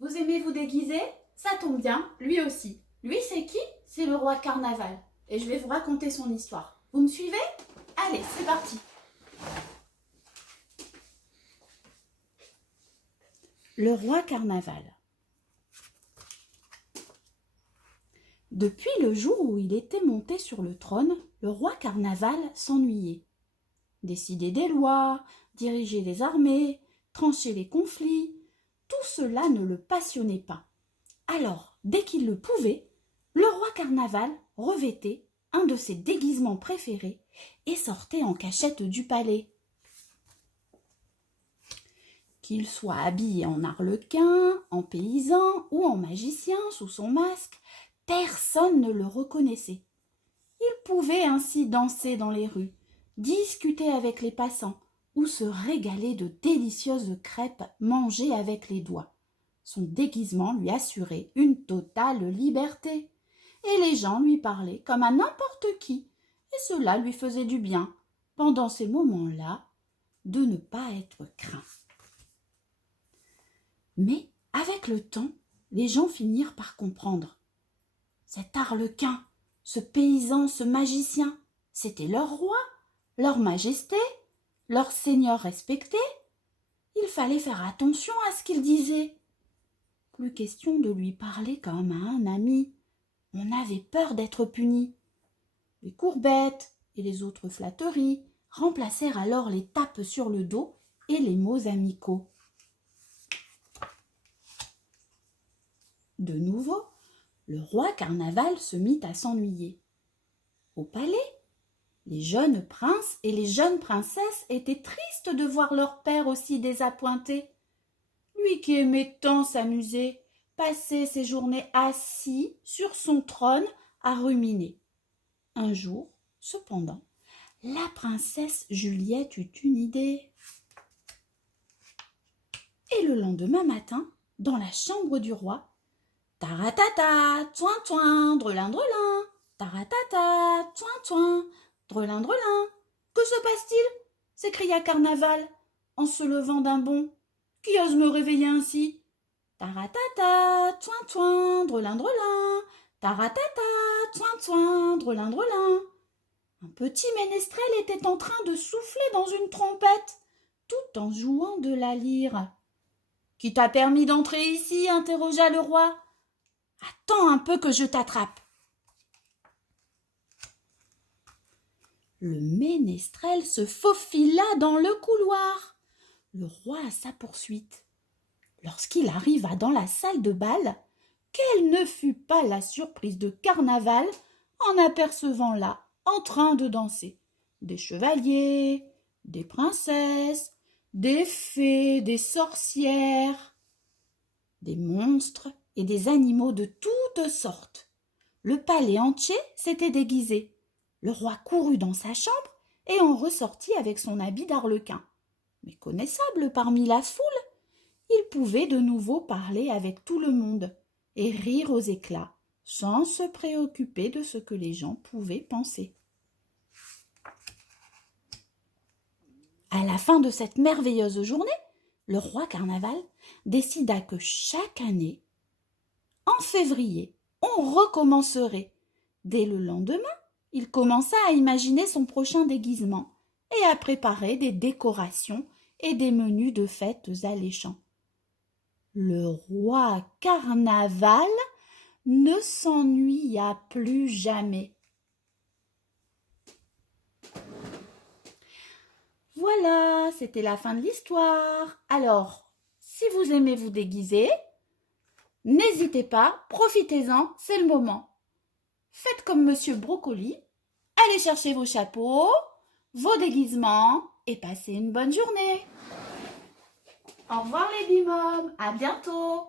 Vous aimez vous déguiser? Ça tombe bien, lui aussi. Lui, c'est qui? C'est le roi Carnaval. Et je vais vous raconter son histoire. Vous me suivez? Allez, c'est parti. Le roi Carnaval. Depuis le jour où il était monté sur le trône, le roi Carnaval s'ennuyait. Décider des lois, diriger les armées, trancher les conflits, tout cela ne le passionnait pas. Alors, dès qu'il le pouvait, le roi Carnaval revêtait un de ses déguisements préférés et sortait en cachette du palais. Qu'il soit habillé en arlequin, en paysan ou en magicien sous son masque, personne ne le reconnaissait. Il pouvait ainsi danser dans les rues, discuter avec les passants ou se régaler de délicieuses crêpes mangées avec les doigts. Son déguisement lui assurait une totale liberté. Et les gens lui parlaient comme à n'importe qui, et cela lui faisait du bien, pendant ces moments-là, de ne pas être craint. Mais, avec le temps, les gens finirent par comprendre. Cet arlequin, ce paysan, ce magicien, c'était leur roi, leur majesté, leur seigneur respecté. Il fallait faire attention à ce qu'il disait. Plus question de lui parler comme à un ami. On avait peur d'être puni. Les courbettes et les autres flatteries remplacèrent alors les tapes sur le dos et les mots amicaux. De nouveau, le roi Carnaval se mit à s'ennuyer. Au palais, les jeunes princes et les jeunes princesses étaient tristes de voir leur père aussi désappointé. Lui qui aimait tant s'amuser, passait ses journées assis sur son trône à ruminer. Un jour, cependant, la princesse Juliette eut une idée. Et le lendemain matin, dans la chambre du roi, taratata, toin toin, drelin drelin, taratata, toin toin, drelin drelin. Que se passe-t-il? S'écria Carnaval en se levant d'un bond. Qui ose me réveiller ainsi? Taratata, toin toin, drelin drelin, taratata, toin toin, drelin drelin. Un petit ménestrel était en train de souffler dans une trompette, tout en jouant de la lyre. Qui t'a permis d'entrer ici? Interrogea le roi. Attends un peu que je t'attrape. Le ménestrel se faufila dans le couloir. Le roi à sa poursuite. Lorsqu'il arriva dans la salle de bal, quelle ne fut pas la surprise de Carnaval en apercevant là, en train de danser, des chevaliers, des princesses, des fées, des sorcières, des monstres et des animaux de toutes sortes. Le palais entier s'était déguisé. Le roi courut dans sa chambre et en ressortit avec son habit d'arlequin. Méconnaissable parmi la foule, il pouvait de nouveau parler avec tout le monde et rire aux éclats, sans se préoccuper de ce que les gens pouvaient penser. À la fin de cette merveilleuse journée, le roi Carnaval décida que chaque année, en février, on recommencerait. Dès le lendemain, il commença à imaginer son prochain déguisement et à préparer des décorations et des menus de fêtes alléchants. Le roi Carnaval ne s'ennuya plus jamais. Voilà, c'était la fin de l'histoire. Alors, si vous aimez vous déguiser, n'hésitez pas, profitez-en, c'est le moment. Faites comme Monsieur Brocoli, allez chercher vos chapeaux, vos déguisements et passez une bonne journée. Au revoir les bimobs, à bientôt.